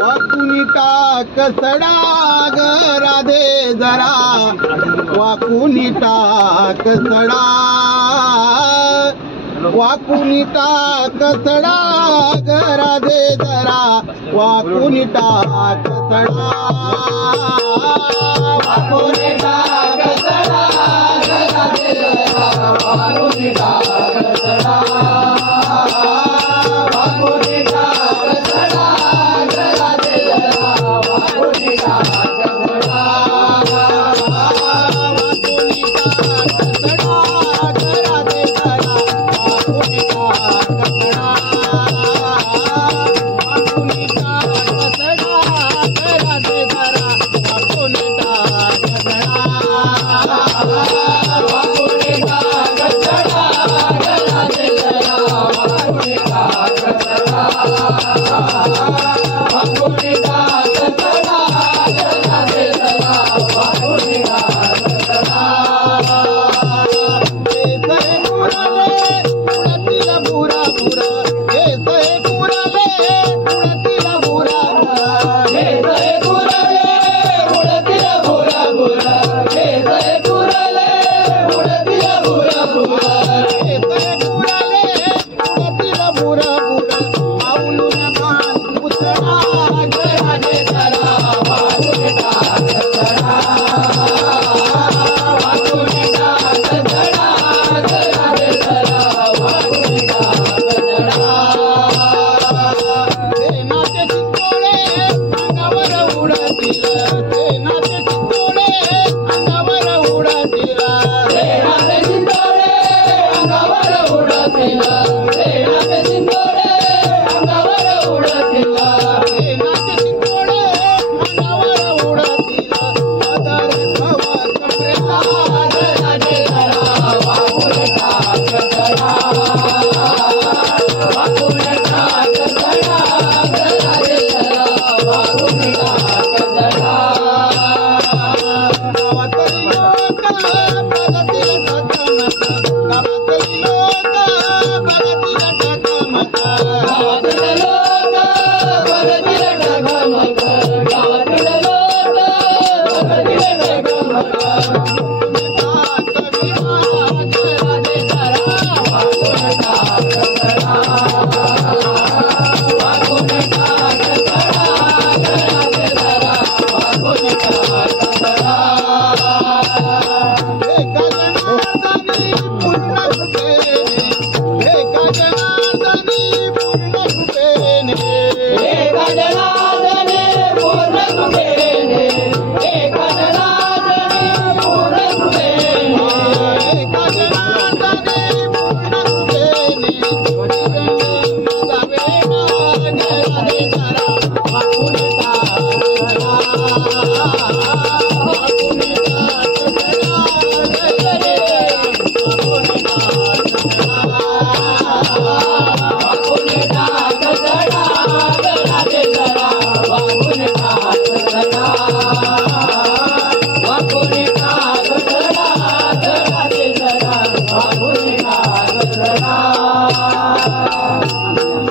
वाकुनी टाक सडा ग राधे जरा वाकुनी टाक सडा वाकुनी टाक सडा ग राधे जरा वाकुनी टाक सडा वाकुनी टाक सडा ग राधे जरा वाकुनी टाक सडा वाकुनी टाक सडा ग राधे जरा वाकुनी टाक सडा वाकुनी टाक सडा ग राधे जरा वाकुनी टाक सडा वाकुनी टाक सडा ग राधे जरा वाकुनी टाक सडा वाकुनी टाक सडा ग राधे जरा वाकुनी टाक सडा वाकुनी टाक सडा ग राधे जरा वाकुनी टाक सडा केसरे कुराले उडतील बुरा बुरा केसरे कुराले उडतील बुरा केसरे कुराले उडतील बुरा बुरा केसरे कुराले उडतील बुरा बुरा केसरे कुराले उडतील बुरा बुरा पाऊलून मान पुसडा